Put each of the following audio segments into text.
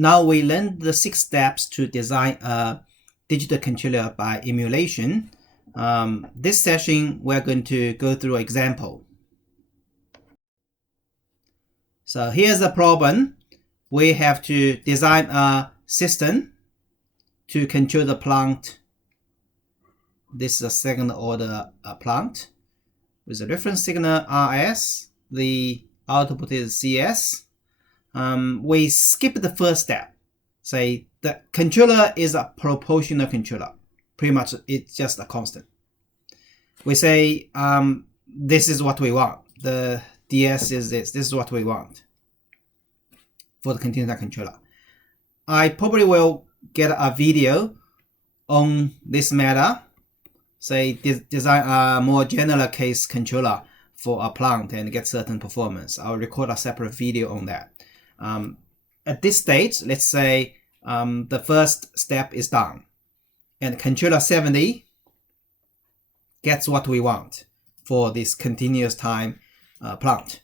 Now we learned the 6 steps to design a digital controller by emulation. This session, we're going to go through an example. So here's the problem. We have to design a system to control the plant. This is a second order plant with a reference signal RS. The output is CS. We skip the first step. Say the controller is a proportional controller. Pretty much it's just a constant. We say this is what we want. The DS is this. This is what we want for the continuous time controller. I probably will get a video on this matter. Say design a more general case controller for a plant and get certain performance. I'll record a separate video on that. At this stage, let's say the first step is done and controller 70 gets what we want for this continuous time plant.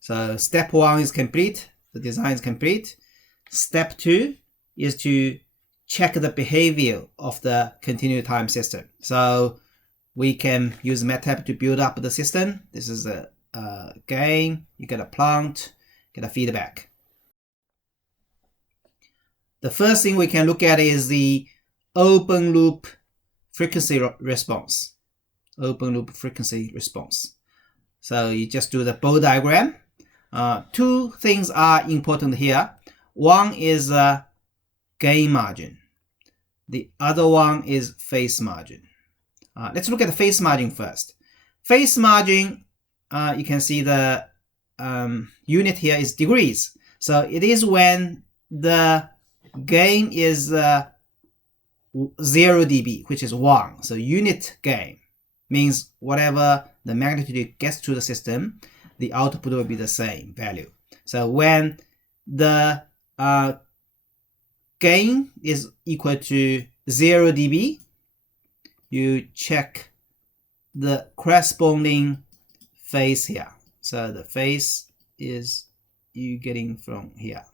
So step 1 is complete, the design is complete. Step 2 is to check the behavior of the continuous time system. So we can use MATLAB to build up the system. This is a gain, you get a plant, get a feedback. The first thing we can look at is the open loop frequency response. Open loop frequency response. So you just do the bow diagram. 2 things are important here. One is gain margin. The other one is phase margin. Let's look at the phase margin first. Phase margin, you can see the unit here is degrees. So it is when the gain is 0 dB, which is 1. So unit gain means whatever the magnitude gets to the system, the output will be the same value. So when the gain is equal to 0 dB, you check the corresponding phase here. So the phase is you getting from here.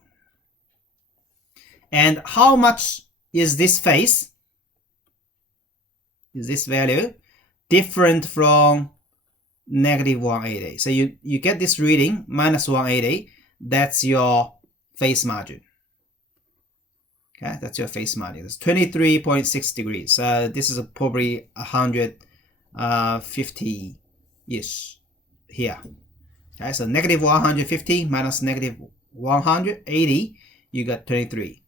And how much is this phase? Is this value different from negative 180? So you get this reading minus 180. That's your phase margin. Okay, that's your phase margin. It's 23.6 degrees. So this is probably 150-ish here. Okay, so negative 150 minus negative 180, you got 23.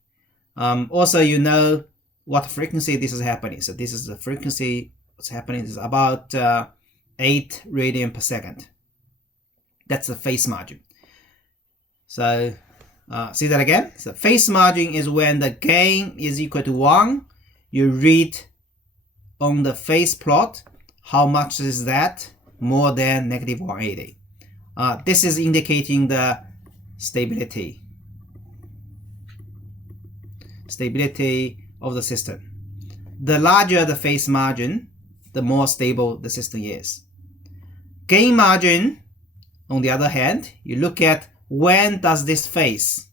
Also, you know what frequency this is happening. So this is the frequency what's happening is about 8 radian per second. That's the phase margin. So see that again? So phase margin is when the gain is equal to 1. You read on the phase plot how much is that more than negative 180. This is indicating the stability of the system. The larger the phase margin, the more stable the system is. Gain margin, on the other hand, you look at when does this phase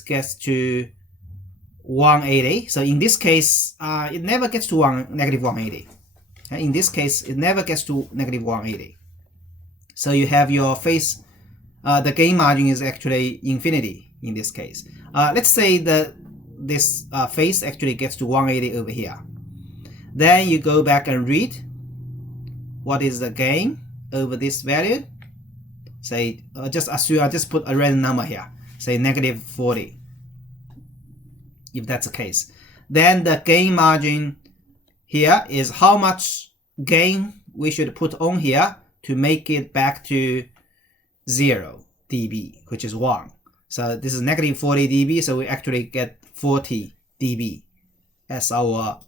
gets to 180. So in this case, it never gets to negative 180. In this case, it never gets to negative 180. So you have your phase, the gain margin is actually infinity in this case. Let's say that this phase actually gets to 180 over here. Then you go back and read what is the gain over this value. Say, just assume I just put a random number here. Say negative 40. If that's the case, then the gain margin here is how much gain we should put on here to make it back to 0 dB, which is 1. So this is negative 40 dB, so we actually get 40 dB as our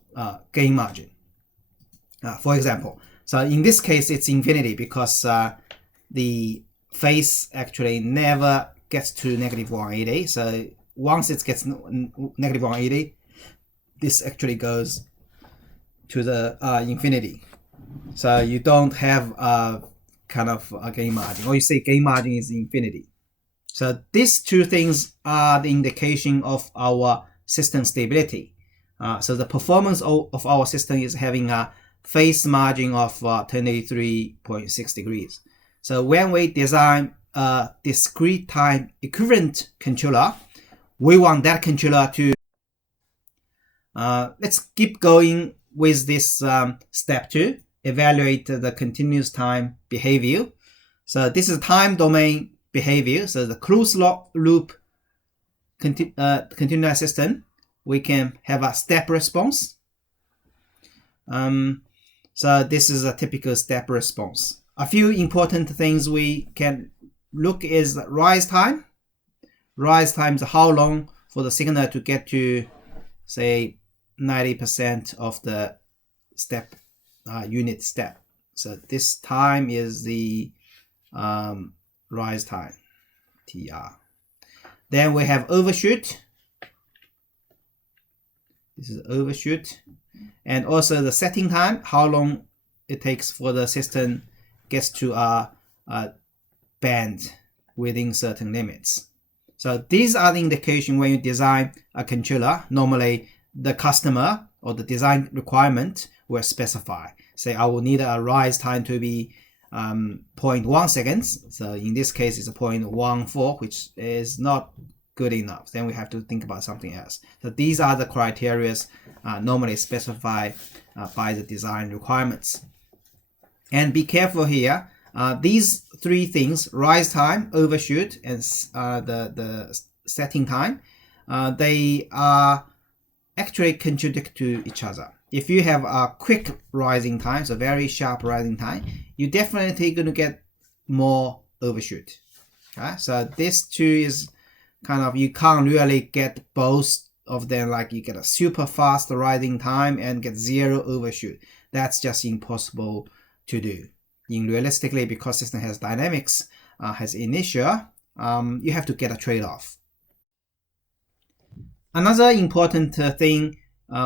gain margin, for example. So in this case, it's infinity because the phase actually never gets to negative 180. So once it gets negative 180, this actually goes to the infinity. So you don't have a kind of a gain margin, or you say gain margin is infinity. So these two things are the indication of our system stability. So the performance of our system is having a phase margin of 23.6 degrees. So when we design a discrete time equivalent controller, we want that controller to let's keep going with this step 2, evaluate the continuous time behavior. So this is time domain behavior. So the closed loop continuous system, we can have a step response. So this is a typical step response. A few important things we can look is rise time. Rise time is how long for the signal to get to, say, 90% of the step unit step. So this time is the rise time, TR. Then we have overshoot. This is overshoot. And also the setting time, how long it takes for the system gets to a band within certain limits. So these are the indication when you design a controller. Normally the customer or the design requirement will specify. Say I will need a rise time to be 0.1 seconds. So in this case it's a 0.14, which is not good enough. Then we have to think about something else. So these are the criteria normally specified by the design requirements. And be careful here. These three things, rise time, overshoot, and the setting time, they are actually contradict to each other. If you have a quick rising time, so very sharp rising time, you're definitely going to get more overshoot. Okay? So this two is kind of, you can't really get both of them, like you get a super fast rising time and get zero overshoot. That's just impossible to do. Realistically, because system has dynamics, has inertia, you have to get a trade-off. Another important thing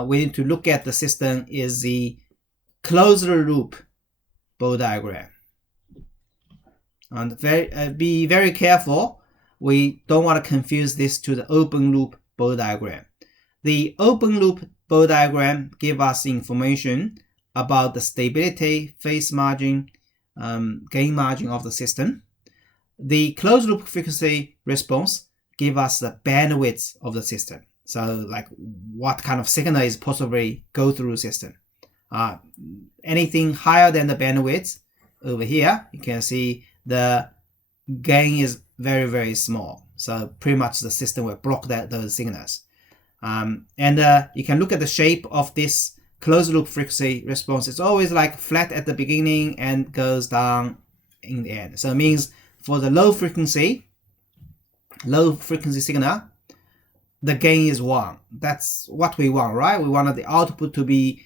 we need to look at the system is the closed loop Bow diagram. And be very careful. We don't want to confuse this to the open loop Bow diagram. The open loop Bow diagram gives us information about the stability, phase margin, gain margin of the system. The closed loop frequency response give us the bandwidth of the system. So like what kind of signal is possibly go through the system. Anything higher than the bandwidth over here, you can see the gain is very, very small. So pretty much the system will block those signals. And you can look at the shape of this closed loop frequency response. It's always like flat at the beginning and goes down in the end. So it means for the low frequency signal, the gain is 1. That's what we want, right? We want the output to be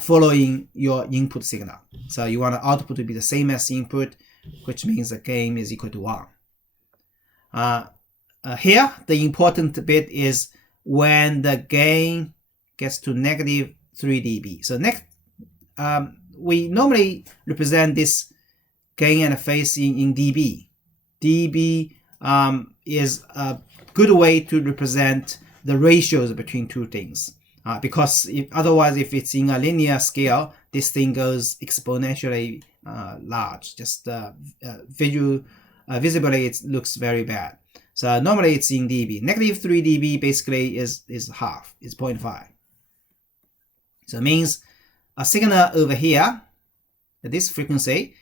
following your input signal. So you want the output to be the same as input, which means the gain is equal to 1. Here, the important bit is when the gain gets to negative 3 dB. So next, we normally represent this gain and phase in dB. dB is a good way to represent the ratios between two things. Because otherwise, if it's in a linear scale, this thing goes exponentially large. Just visibly, it looks very bad. So normally it's in dB. Negative 3 dB basically is half, it's 0.5. So it means a signal over here, at this frequency,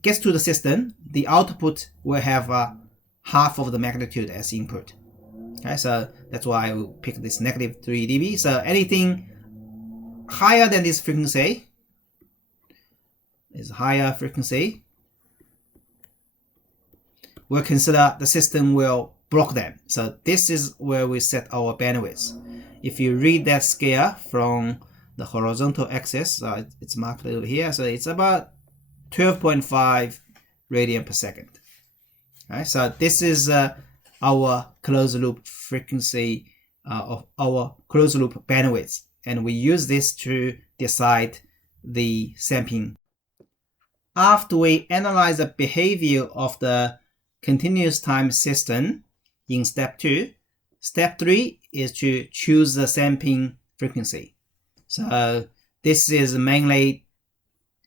gets to the system, the output will have half of the magnitude as input. Okay, so that's why I will pick this negative 3 dB. So anything higher than this frequency is higher frequency. We'll consider the system will block them. So this is where we set our bandwidth. If you read that scale from the horizontal axis, it's marked over here. So it's about 12.5 radian per second. Okay, so this is our closed loop frequency of our closed loop bandwidth, and we use this to decide the sampling. After we analyze the behavior of the continuous time system in step 2. Step 3 is to choose the sampling frequency. So this is mainly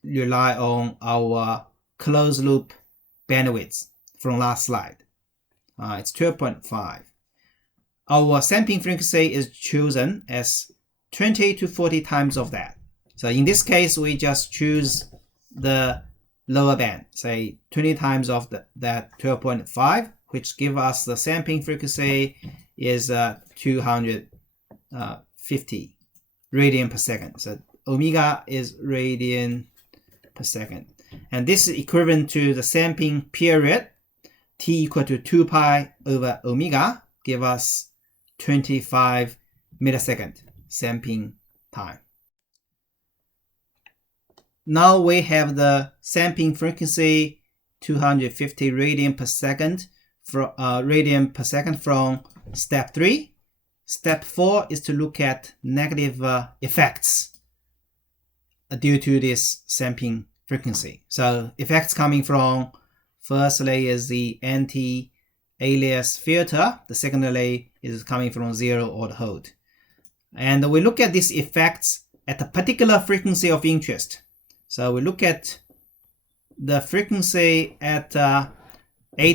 rely on our closed loop bandwidth from last slide. It's 12.5. Our sampling frequency is chosen as 20 to 40 times of that. So in this case, we just choose the lower band, say 20 times of that 12.5, which give us the sampling frequency is 250 radian per second. So omega is radian per second. And this is equivalent to the sampling period, t equal to 2 pi over omega, give us 25 millisecond sampling time. Now we have the sampling frequency 250 radian per second from step 3. Step 4 is to look at negative effects due to this sampling frequency. So effects coming from, firstly is the anti-alias filter. The secondly is coming from zero or hold. And we look at these effects at a particular frequency of interest. So we look at the frequency at 8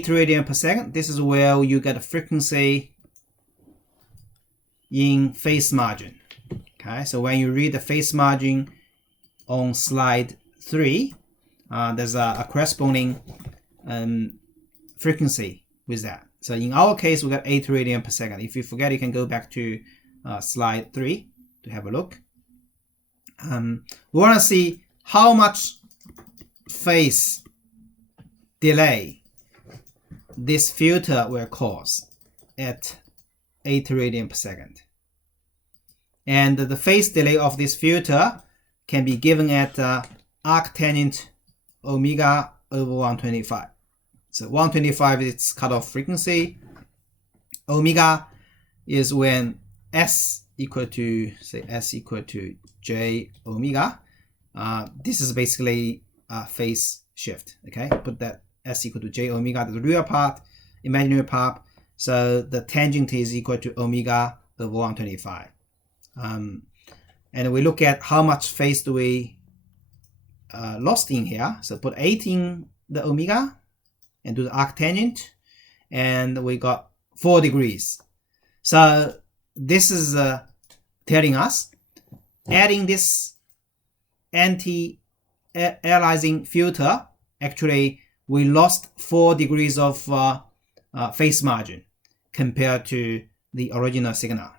radian per second. This is where you get a frequency in phase margin. Okay, so when you read the phase margin on slide 3, there's a corresponding frequency with that. So in our case, we got 8 radian per second. If you forget, you can go back to slide 3 to have a look. We want to see how much phase delay this filter will cause at 8 radian per second. And the phase delay of this filter can be given at arctangent omega over 125. So 125 is its cutoff frequency. Omega is when S equal to, say, S equal to J omega. This is basically a phase shift. Okay, put that S equal to J omega, the real part, imaginary part. So the tangent is equal to omega over 125. And we look at how much phase do we lost in here. So put 8 in the omega and do the arctangent, and we got 4 degrees. So this is telling us adding this anti-aliasing filter, actually we lost 4 degrees of phase margin compared to the original signal,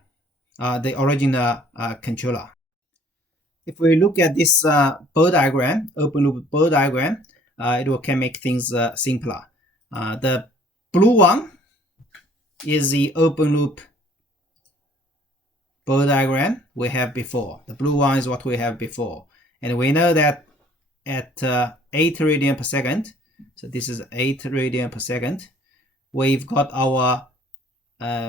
the original controller. If we look at this bow diagram, open loop bow diagram, it can make things simpler. The blue one is the open loop bow diagram we have before. The blue one is what we have before. And we know that at 8 radian per second, so this is 8 radian per second, we've got our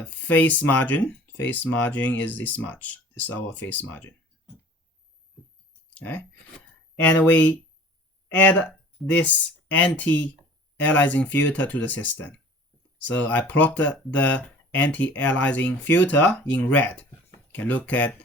phase margin. Phase margin is this much. This is our phase margin. Okay, and we add this anti-aliasing filter to the system. So I plotted the anti-aliasing filter in red. You can look at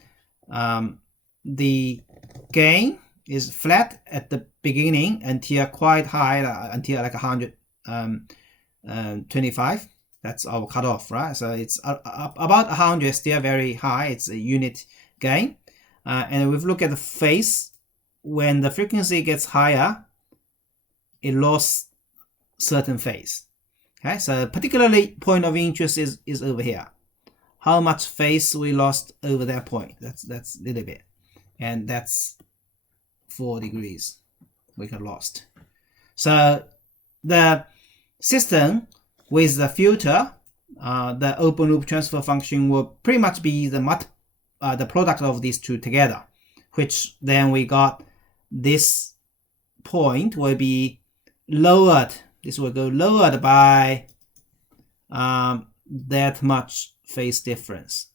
the gain is flat at the beginning until quite high, until like 125. That's our cutoff, right? So it's about 100, still very high. It's a unit gain. And if we look at the phase, when the frequency gets higher, it lost certain phase. Okay, so particularly point of interest is over here. How much phase we lost over that point? That's a little bit, and that's 4 degrees we got lost. So the system with the filter, the open loop transfer function will pretty much be the product of these two together, which then we got this point will be lowered. This will go lowered by that much phase difference.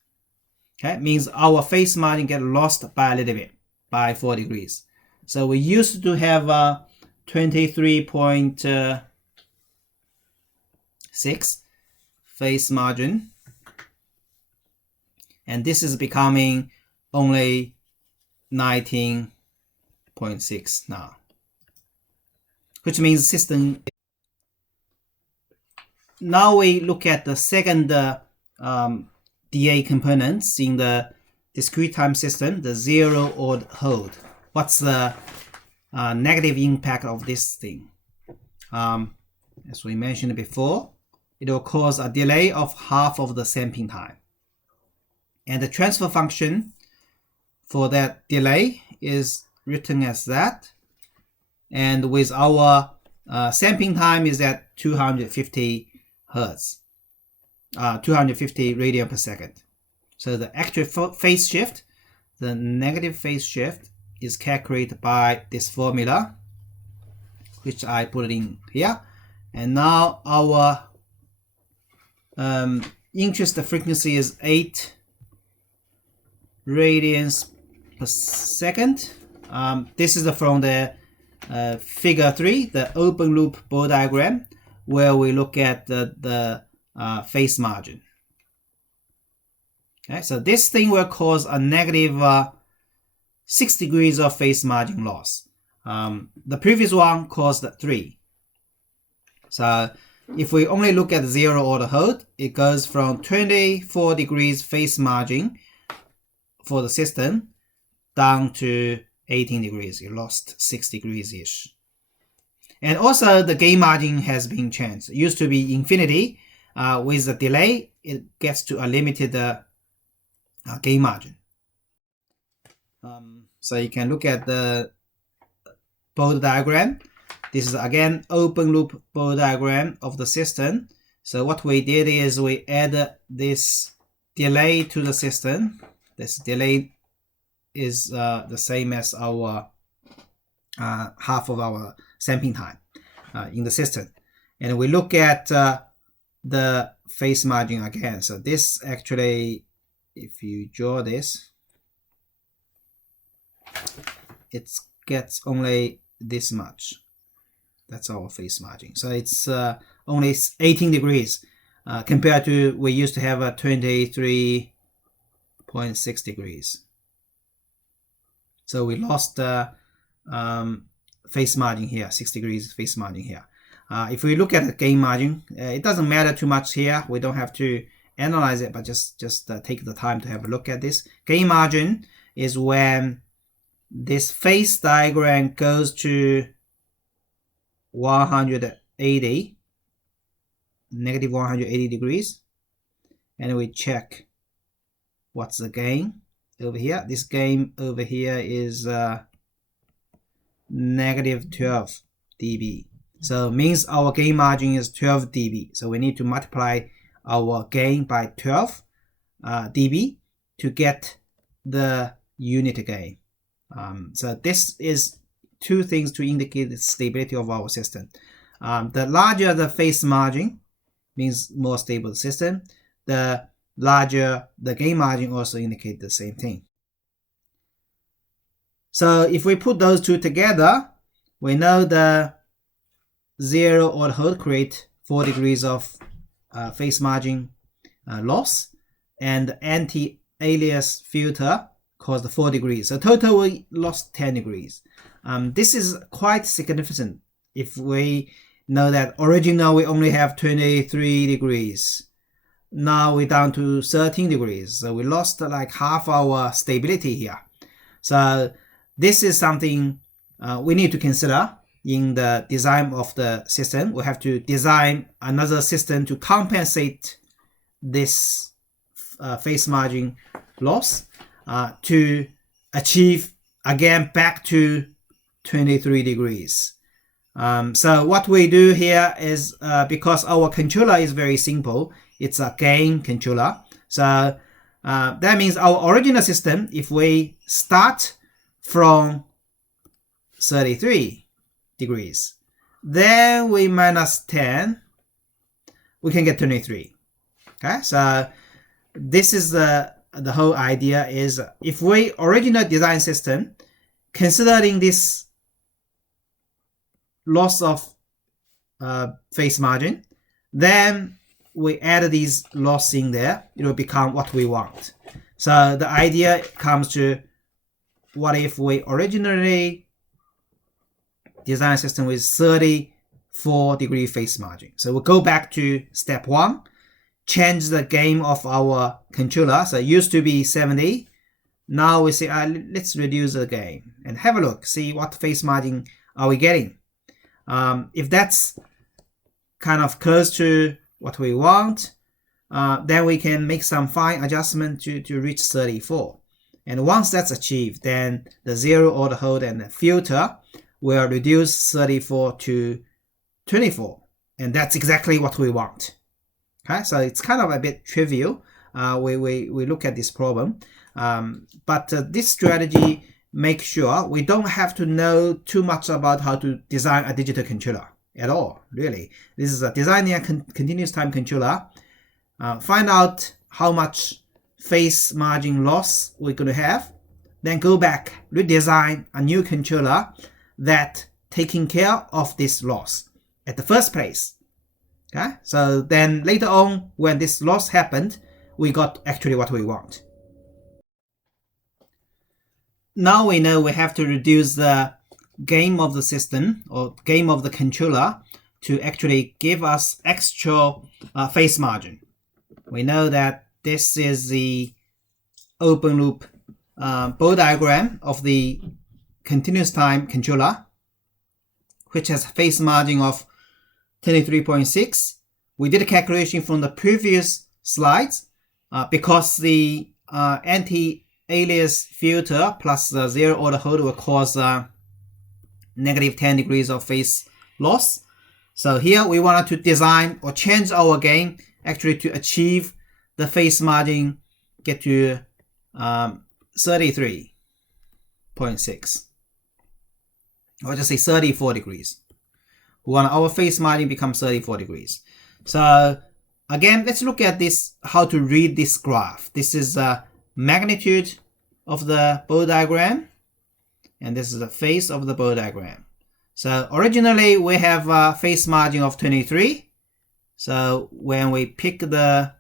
Okay, means our phase margin get lost by a little bit, by 4 degrees. So we used to have 23.5 6 phase margin, and this is becoming only 19.6 now, which means system. Now we look at the second DA components in the discrete time system, the zero odd hold. What's the negative impact of this thing? As we mentioned before, it will cause a delay of half of the sampling time. And the transfer function for that delay is written as that. And with our sampling time is at 250 Hertz, 250 radian per second. So the actual phase shift, the negative phase shift, is calculated by this formula, which I put in here. And now our interest frequency is 8 radians per second. This is from the figure 3, the open loop ball diagram, where we look at the phase margin. Okay, so this thing will cause a negative 6 degrees of phase margin loss. The previous one caused 3. So if we only look at zero order hold, it goes from 24 degrees phase margin for the system down to 18 degrees. You lost 6 degrees-ish. And also the gain margin has been changed. It used to be infinity. With the delay, it gets to a limited gain margin. So you can look at the ball diagram. This is again open loop ball diagram of the system. So what we did is we added this delay to the system. This delay is the same as our half of our sampling time in the system. And we look at the phase margin again. So this actually, if you draw this, it gets only this much. That's our phase margin. So it's only 18 degrees compared to we used to have a 23.6 degrees. So we lost phase margin here, 6 degrees phase margin here. If we look at the gain margin, it doesn't matter too much here. We don't have to analyze it, but just take the time to have a look at this. Gain margin is when this phase diagram goes to 180, negative 180 degrees, and we check what's the gain over here. This gain over here is negative 12 dB. So it means our gain margin is 12 dB. So we need to multiply our gain by 12 dB to get the unit gain. So this is two things to indicate the stability of our system. The larger the phase margin means more stable system. The larger the gain margin also indicate the same thing. So if we put those two together, we know the zero order hold create 4 degrees of phase margin loss, and the anti-alias filter caused 4 degrees. So total we lost 10 degrees. This is quite significant if we know that originally we only have 23 degrees. Now we're down to 13 degrees. So we lost like half our stability here. So this is something we need to consider in the design of the system. We have to design another system to compensate this phase margin loss to achieve again back to 23 degrees. So what we do here is because our controller is very simple, it's a gain controller. So that means our original system, if we start from 33 degrees, then we minus 10, we can get 23. Okay, so this is the whole idea is if we original design system, considering this loss of phase margin, Then we add these loss in there, it will become what we want. So the idea comes to, what if we originally design a system with 34-degree phase margin? So we'll go back to step 1, change the gain of our controller. So it used to be 70. Now we say, let's reduce the gain and have a look, see what phase margin are we getting. If that's kind of close to what we want, then we can make some fine adjustment to reach 34. And once that's achieved, then the zero order hold and the filter will reduce 34 to 24. And that's exactly what we want. Okay, so it's kind of a bit trivial. We look at this problem. But this strategy makes sure we don't have to know too much about how to design a digital controller at all, really. This is a designing a continuous time controller. Find out how much phase margin loss we're going to have, then go back, redesign a new controller that taking care of this loss at the first place. Okay, so then later on, when this loss happened, we got actually what we want. Now we know we have to reduce the gain of the system or gain of the controller to actually give us extra phase margin. We know that this is the open loop bow diagram of the continuous time controller, which has phase margin of 23.6. We did a calculation from the previous slides because the anti-alias filter plus the zero order hold will cause negative 10 degrees of phase loss. So here we wanted to design or change our gain actually to achieve the phase margin, get to 33.6, or just say 34 degrees. We want our phase margin becomes 34 degrees. So again, let's look at this, how to read this graph. This is the magnitude of the bow diagram, and this is the phase of the bow diagram. So originally we have a phase margin of 23. So when we pick the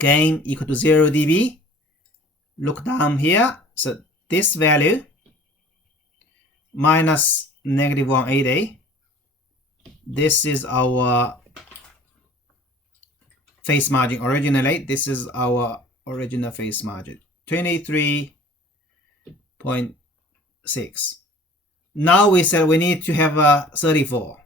gain equal to 0 dB, look down here. So this value minus negative 180, this is our phase margin originally. This is our original phase margin, 23.6. Now we said we need to have a 34.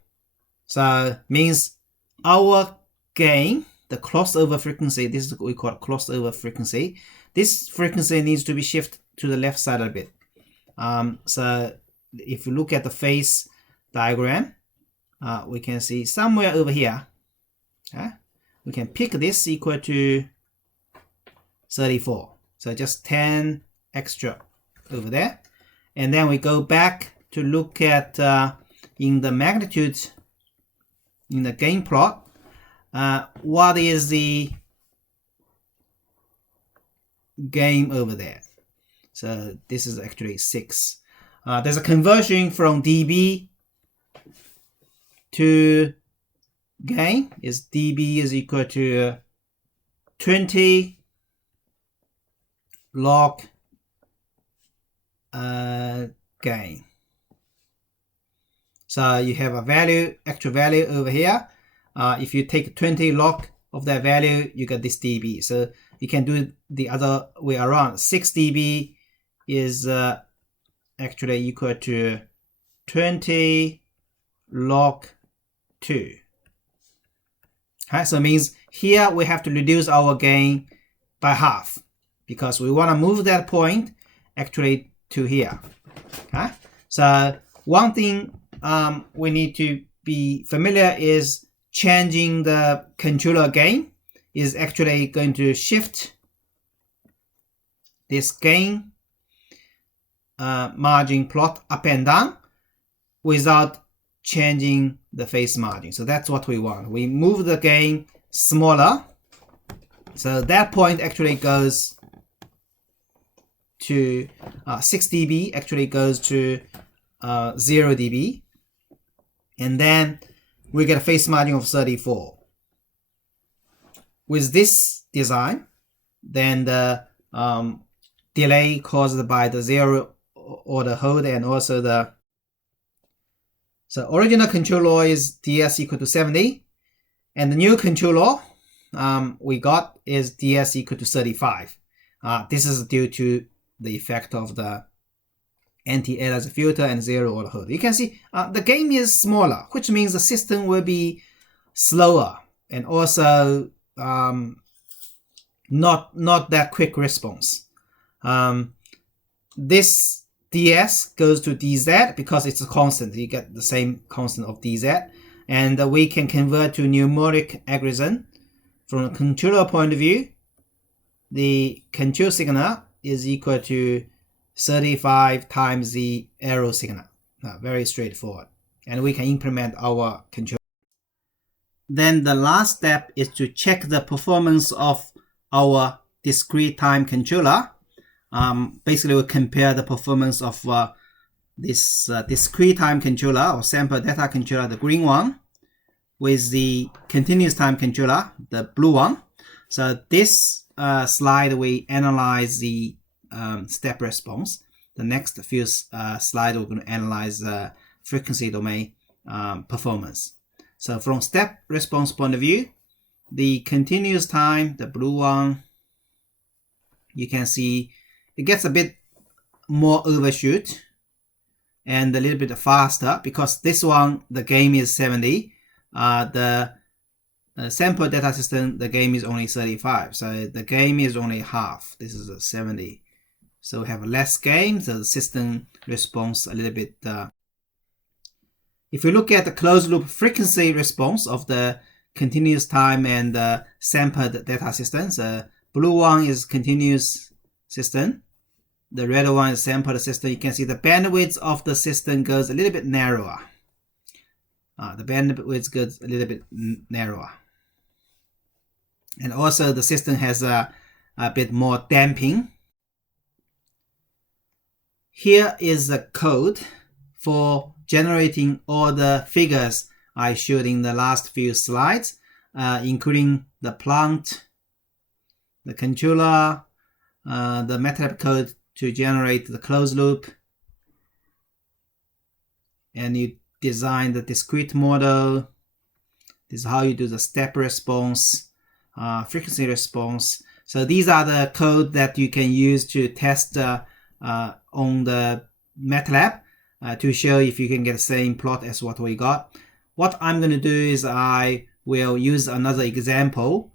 So means our gain, the crossover frequency, this is what we call crossover frequency. This frequency needs to be shifted to the left side a bit. So if you look at the phase diagram, we can see somewhere over here, we can pick this equal to 34. So just 10 extra over there. And then we go back to look at in the magnitude, in the gain plot, what is the gain over there. So this is actually 6. There's a conversion from dB to gain. Is dB is equal to 20 log gain. So you have a value, actual value over here. If you take 20 log of that value, you get this dB. So you can do the other way around. 6 dB is actually equal to 20 log 2. Okay, so it means here we have to reduce our gain by half because we want to move that point actually to here. Okay, so one thing we need to be familiar is changing the controller gain is actually going to shift this gain margin plot up and down without changing the phase margin. So that's what we want. We move the gain smaller. So that point actually goes to 6 dB, actually goes to 0 dB. And then we get a phase margin of 34. With this design, then the delay caused by the zero order hold and also the original control law is ds equal to 70, and the new control law we got is ds equal to 35. This is due to the effect of the anti-aliasing filter and zero order hold. You can see the gain is smaller, which means the system will be slower and also not that quick response. This ds goes to dz because it's a constant. You get the same constant of dz, and we can convert to numeric algorithm. From a controller point of view, the control signal is equal to 35 times the error signal. Very straightforward, and we can implement our control. Then the last step is to check the performance of our discrete time controller. Basically, we compare the performance of this discrete time controller or sample data controller, the green one, with the continuous time controller, the blue one. So this slide, we analyze the step response. The next few slides, we're going to analyze frequency domain performance. So from step response point of view, the continuous time, the blue one, you can see it gets a bit more overshoot and a little bit faster because this one, the gain is 70. The sample data system, the gain is only 35. So the gain is only half. This is a 70. So we have less gain, so the system responds a little bit. If you look at the closed loop frequency response of the continuous time and the sampled data systems, the blue one is continuous system, the red one is sampled system. You can see the bandwidth of the system goes a little bit narrower. The bandwidth goes a little bit narrower. And also the system has a bit more damping. Here is the code for generating all the figures I showed in the last few slides, including the plant, the controller, the MATLAB code to generate the closed loop, and you design the discrete model. This is how you do the step response, frequency response. So these are the code that you can use to test on the MATLAB to show if you can get the same plot as what we got. What I'm going to do is I will use another example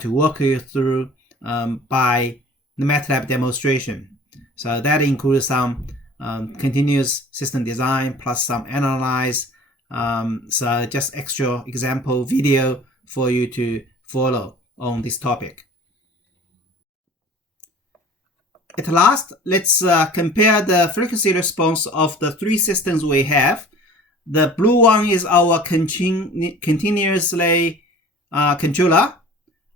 to walk you through by the MATLAB demonstration. So that includes some continuous system design plus some analyze. So just extra example video for you to follow on this topic. At last, let's compare the frequency response of the three systems we have. The blue one is our continuously controller.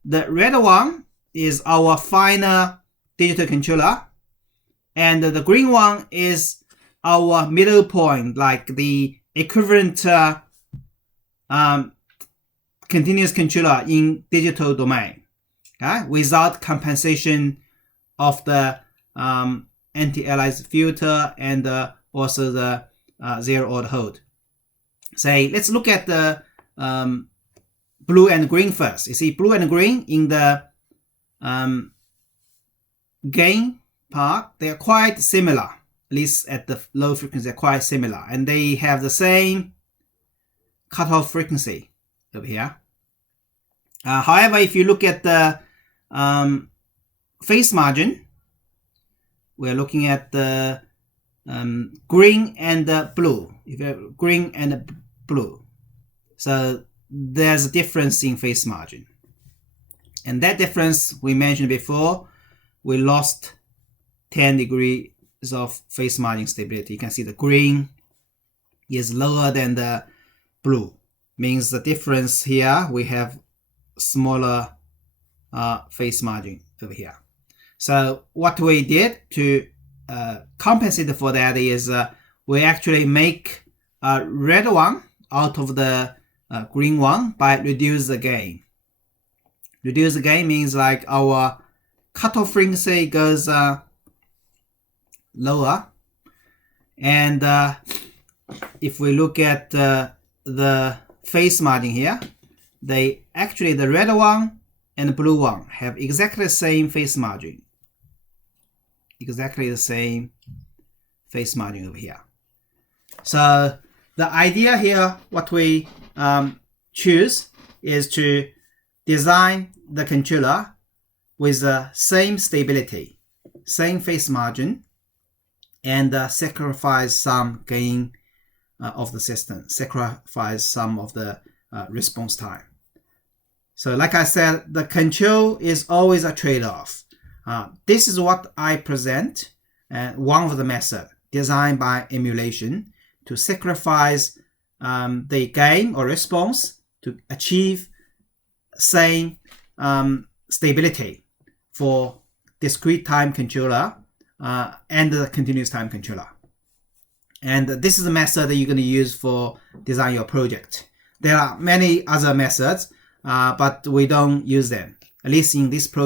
The red one is our final digital controller. And the green one is our middle point, like the equivalent continuous controller in digital domain, without compensation of the anti-aliasing filter and also the zero order hold. Say, let's look at the blue and green first. You see, blue and green in the gain part, they are quite similar, at least at the low frequency, they're quite similar, and they have the same cutoff frequency over here. However, if you look at the phase margin, we're looking at the green and the blue. If you have green and blue, so there's a difference in phase margin, and that difference we mentioned before, we lost 10 degrees of phase margin stability. You can see the green is lower than the blue, means the difference here we have smaller phase margin over here. So what we did to compensate for that is we actually make a red one out of the green one by reduce the gain. Reduce the gain means like our cutoff frequency goes lower, and if we look at the phase margin here, the red one and the blue one have exactly the same phase margin. Exactly the same phase margin over here. So the idea here, what we choose is to design the controller with the same stability, same phase margin, and sacrifice some gain of the system, sacrifice some of the response time. So like I said, the control is always a trade-off. This is what I present, one of the methods designed by emulation to sacrifice the gain or response to achieve same stability for discrete time controller and the continuous time controller. And this is the method that you're going to use for design your project. There are many other methods, but we don't use them, at least in this project.